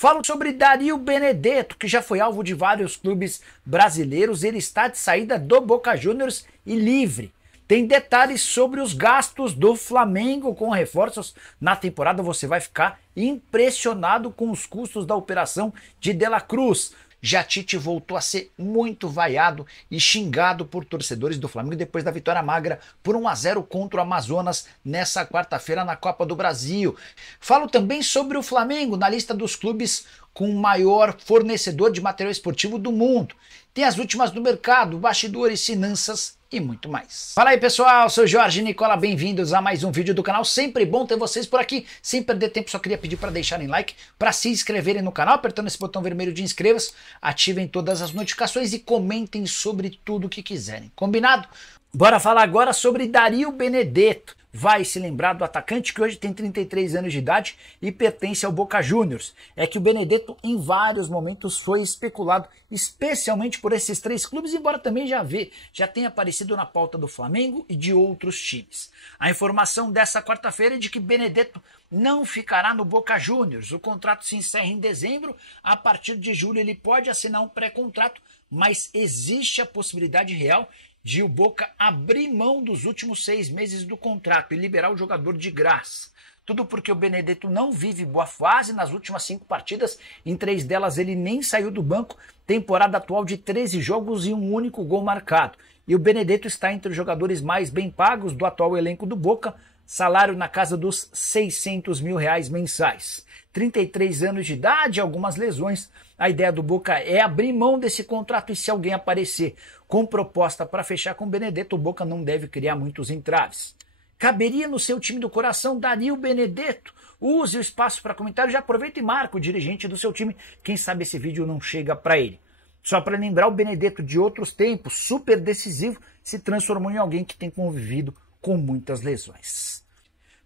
Falo sobre Dario Benedetto, que já foi alvo de vários clubes brasileiros. Ele está de saída do Boca Juniors e livre. Tem detalhes sobre os gastos do Flamengo com reforços na temporada. Você vai ficar impressionado com os custos da operação de De La Cruz. Já Tite voltou a ser muito vaiado e xingado por torcedores do Flamengo depois da vitória magra por 1-0 contra o Amazonas nessa quarta-feira na Copa do Brasil. Falo também sobre o Flamengo na lista dos clubes com o maior fornecedor de material esportivo do mundo. Tem as últimas do mercado, bastidores, finanças e muito mais. Fala aí pessoal, sou Jorge Nicola, bem-vindos a mais um vídeo do canal. Sempre bom ter vocês por aqui. Sem perder tempo, só queria pedir para deixarem like, para se inscreverem no canal, apertando esse botão vermelho de inscreva-se, ativem todas as notificações e comentem sobre tudo o que quiserem. Combinado? Bora falar agora sobre Dario Benedetto. Vai se lembrar do atacante que hoje tem 33 anos de idade e pertence ao Boca Juniors. É que o Benedetto em vários momentos foi especulado, especialmente por esses três clubes, embora também já tenha aparecido na pauta do Flamengo e de outros times. A informação dessa quarta-feira é de que Benedetto não ficará no Boca Juniors. O contrato se encerra em dezembro, a partir de julho ele pode assinar um pré-contrato, mas existe a possibilidade real de o Boca abrir mão dos últimos 6 meses do contrato e liberar o jogador de graça. Tudo porque o Benedetto não vive boa fase nas últimas 5 partidas, em 3 delas ele nem saiu do banco, temporada atual de 13 jogos e um único gol marcado. E o Benedetto está entre os jogadores mais bem pagos do atual elenco do Boca, salário na casa dos R$600 mil mensais. 33 anos de idade, algumas lesões. A ideia do Boca é abrir mão desse contrato e se alguém aparecer com proposta para fechar com o Benedetto, o Boca não deve criar muitos entraves. Caberia no seu time do coração Dario Benedetto? Use o espaço para comentário, já aproveita e marca o dirigente do seu time. Quem sabe esse vídeo não chega para ele. Só para lembrar, o Benedetto de outros tempos, super decisivo, se transformou em alguém que tem convivido com muitas lesões.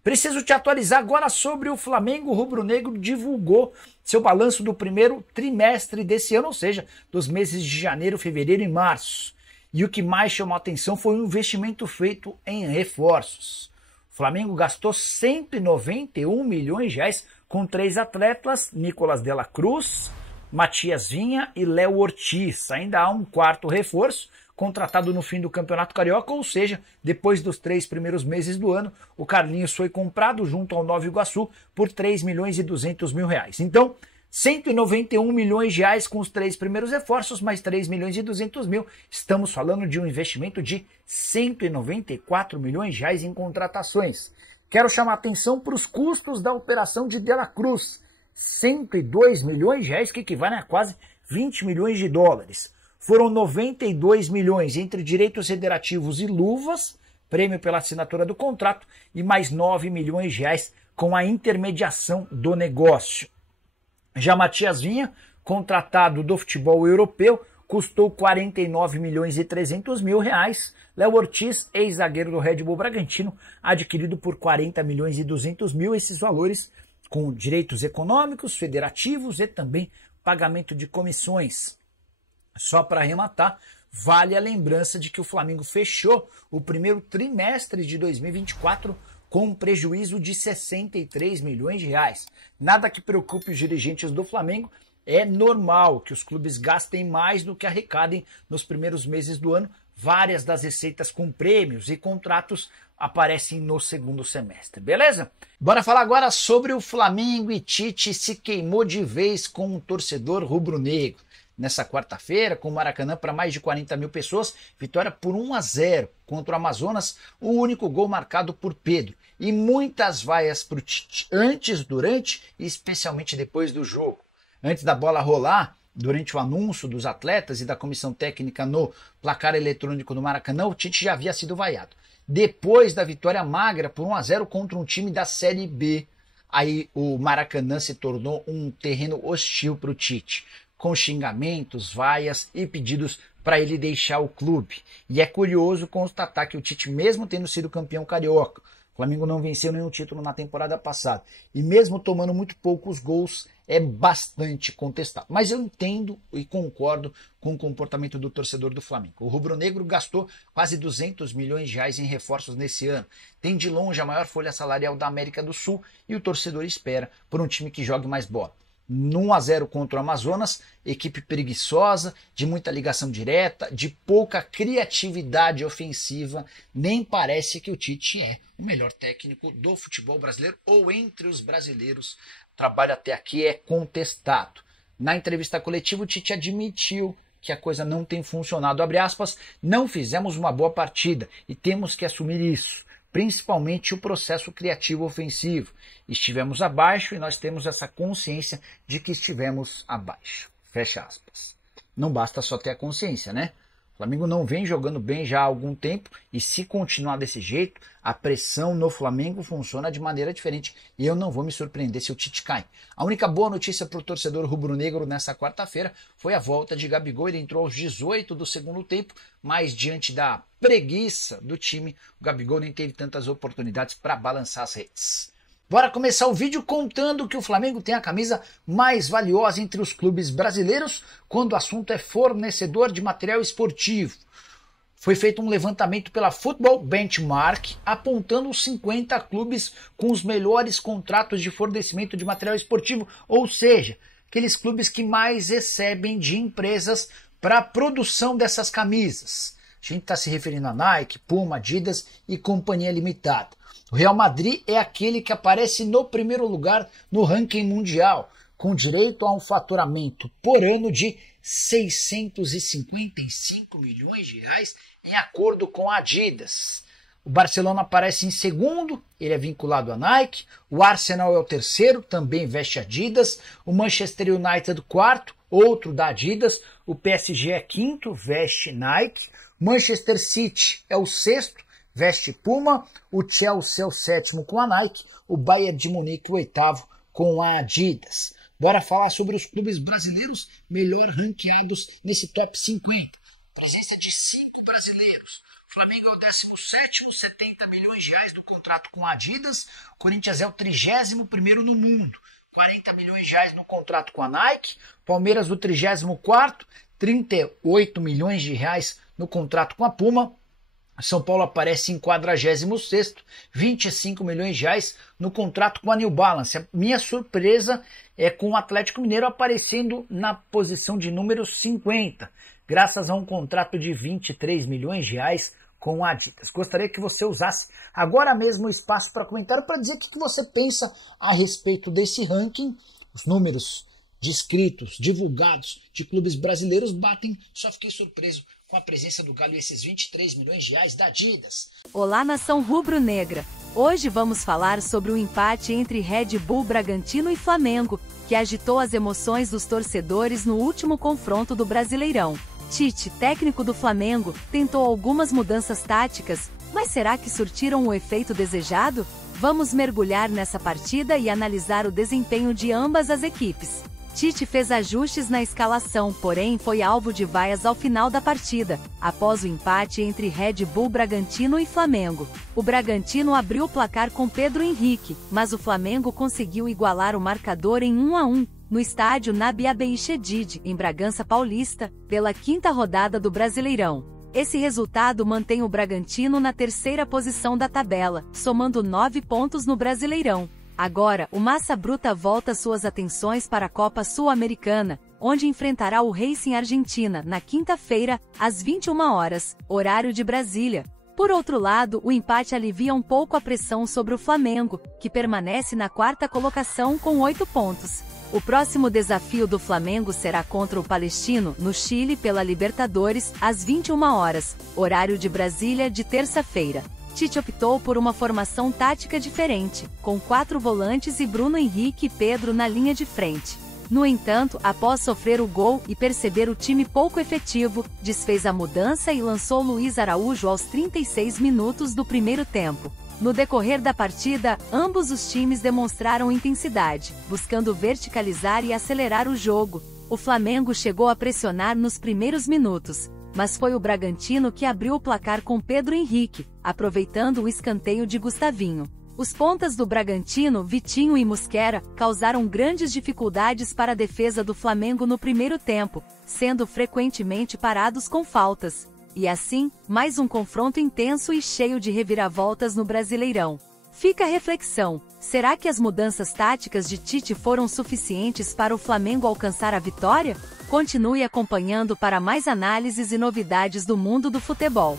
Preciso te atualizar agora sobre o Flamengo. O rubro-negro divulgou seu balanço do primeiro trimestre desse ano, ou seja, dos meses de janeiro, fevereiro e março. E o que mais chamou a atenção foi o investimento feito em reforços. O Flamengo gastou R$191 milhões com 3 atletas, Nicolas de la Cruz, Matias Vinha e Léo Ortiz. Ainda há um quarto reforço, contratado no fim do Campeonato Carioca, ou seja, depois dos 3 primeiros meses do ano, o Carlinhos foi comprado junto ao Nova Iguaçu por R$3.200.000. Então, R$191 milhões com os 3 primeiros reforços, mais R$3.200.000. Estamos falando de um investimento de R$194 milhões em contratações. Quero chamar atenção para os custos da operação de De La Cruz. R$102 milhões, que equivalem a quase $20 milhões. Foram 92 milhões entre direitos federativos e luvas, prêmio pela assinatura do contrato, e mais R$9 milhões com a intermediação do negócio. Já Matias Vinha, contratado do futebol europeu, custou R$49.300.000. Léo Ortiz, ex-zagueiro do Red Bull Bragantino, adquirido por R$40.200.000. Esses valores com direitos econômicos, federativos e também pagamento de comissões. Só para arrematar, vale a lembrança de que o Flamengo fechou o primeiro trimestre de 2024 com um prejuízo de R$63 milhões. Nada que preocupe os dirigentes do Flamengo, é normal que os clubes gastem mais do que arrecadem nos primeiros meses do ano. Várias das receitas com prêmios e contratos aparecem no segundo semestre, beleza? Bora falar agora sobre o Flamengo e Tite se queimou de vez com um torcedor rubro-negro. Nessa quarta-feira, com o Maracanã para mais de 40 mil pessoas, vitória por 1-0 contra o Amazonas, o único gol marcado por Pedro. E muitas vaias para o Tite antes, durante e especialmente depois do jogo. Antes da bola rolar, durante o anúncio dos atletas e da comissão técnica no placar eletrônico do Maracanã, o Tite já havia sido vaiado. Depois da vitória magra por 1-0 contra um time da Série B, aí o Maracanã se tornou um terreno hostil para o Tite, com xingamentos, vaias e pedidos para ele deixar o clube. E é curioso constatar que o Tite, mesmo tendo sido campeão carioca, o Flamengo não venceu nenhum título na temporada passada, e mesmo tomando muito poucos gols, é bastante contestado. Mas eu entendo e concordo com o comportamento do torcedor do Flamengo. O rubro-negro gastou quase R$200 milhões em reforços nesse ano. Tem de longe a maior folha salarial da América do Sul e o torcedor espera por um time que jogue mais bola. no 1-0 contra o Amazonas, equipe preguiçosa, de muita ligação direta, de pouca criatividade ofensiva. Nem parece que o Tite é o melhor técnico do futebol brasileiro ou entre os brasileiros. O trabalho até aqui é contestado. Na entrevista coletiva, o Tite admitiu que a coisa não tem funcionado, abre aspas, não fizemos uma boa partida e temos que assumir isso, principalmente o processo criativo ofensivo. Estivemos abaixo e nós temos essa consciência de que estivemos abaixo, fecha aspas. Não basta só ter a consciência, né? O Flamengo não vem jogando bem já há algum tempo e se continuar desse jeito, a pressão no Flamengo funciona de maneira diferente e eu não vou me surpreender se o Tite cai. A única boa notícia para o torcedor rubro-negro nessa quarta-feira foi a volta de Gabigol. Ele entrou aos 18 do segundo tempo, mas diante da preguiça do time, o Gabigol nem teve tantas oportunidades para balançar as redes. Bora começar o vídeo contando que o Flamengo tem a camisa mais valiosa entre os clubes brasileiros quando o assunto é fornecedor de material esportivo. Foi feito um levantamento pela Football Benchmark apontando os 50 clubes com os melhores contratos de fornecimento de material esportivo, ou seja, aqueles clubes que mais recebem de empresas para a produção dessas camisas. A gente está se referindo a Nike, Puma, Adidas e Companhia Limitada. O Real Madrid é aquele que aparece no primeiro lugar no ranking mundial, com direito a um faturamento por ano de 655 milhões de reais, em acordo com a Adidas. O Barcelona aparece em segundo, ele é vinculado à Nike. O Arsenal é o terceiro, também veste Adidas. O Manchester United quarto, outro da Adidas. O PSG é quinto, veste Nike. O Manchester City é o sexto, veste Puma. O Chelsea é o sétimo com a Nike. O Bayern de Munique o oitavo com a Adidas. Bora falar sobre os clubes brasileiros melhor ranqueados nesse top 50. Presença de 5 brasileiros. O Flamengo é o 17º, 70 milhões de reais no contrato com a Adidas. O Corinthians é o 31º no mundo, 40 milhões de reais no contrato com a Nike. Palmeiras o 34º, 38 milhões de reais no contrato com a Puma. São Paulo aparece em 46º, 25 milhões de reais no contrato com a New Balance. A minha surpresa é com o Atlético Mineiro aparecendo na posição de número 50, graças a um contrato de 23 milhões de reais com a Adidas. Gostaria que você usasse agora mesmo o espaço para comentário para dizer o que você pensa a respeito desse ranking. Os números de inscritos, divulgados de clubes brasileiros batem, só fiquei surpreso com a presença do Galo e esses 23 milhões de reais da Adidas. Olá, nação rubro-negra! Hoje vamos falar sobre o empate entre Red Bull Bragantino e Flamengo, que agitou as emoções dos torcedores no último confronto do Brasileirão. Tite, técnico do Flamengo, tentou algumas mudanças táticas, mas será que surtiram o efeito desejado? Vamos mergulhar nessa partida e analisar o desempenho de ambas as equipes. Tite fez ajustes na escalação, porém foi alvo de vaias ao final da partida, após o empate entre Red Bull Bragantino e Flamengo. O Bragantino abriu o placar com Pedro Henrique, mas o Flamengo conseguiu igualar o marcador em 1-1, no estádio Nabi Abeid, em Bragança Paulista, pela 5ª rodada do Brasileirão. Esse resultado mantém o Bragantino na 3ª posição da tabela, somando 9 pontos no Brasileirão. Agora, o Massa Bruta volta suas atenções para a Copa Sul-Americana, onde enfrentará o Racing Argentina na quinta-feira, às 21 horas, horário de Brasília. Por outro lado, o empate alivia um pouco a pressão sobre o Flamengo, que permanece na 4ª colocação com 8 pontos. O próximo desafio do Flamengo será contra o Palestino, no Chile, pela Libertadores, às 21 horas, horário de Brasília, de terça-feira. Tite optou por uma formação tática diferente, com 4 volantes e Bruno Henrique e Pedro na linha de frente. No entanto, após sofrer o gol e perceber o time pouco efetivo, desfez a mudança e lançou Luiz Araújo aos 36 minutos do primeiro tempo. No decorrer da partida, ambos os times demonstraram intensidade, buscando verticalizar e acelerar o jogo. O Flamengo chegou a pressionar nos primeiros minutos, mas foi o Bragantino que abriu o placar com Pedro Henrique, aproveitando o escanteio de Gustavinho. Os pontas do Bragantino, Vitinho e Mosquera, causaram grandes dificuldades para a defesa do Flamengo no primeiro tempo, sendo frequentemente parados com faltas. E assim, mais um confronto intenso e cheio de reviravoltas no Brasileirão. Fica a reflexão: será que as mudanças táticas de Tite foram suficientes para o Flamengo alcançar a vitória? Continue acompanhando para mais análises e novidades do mundo do futebol.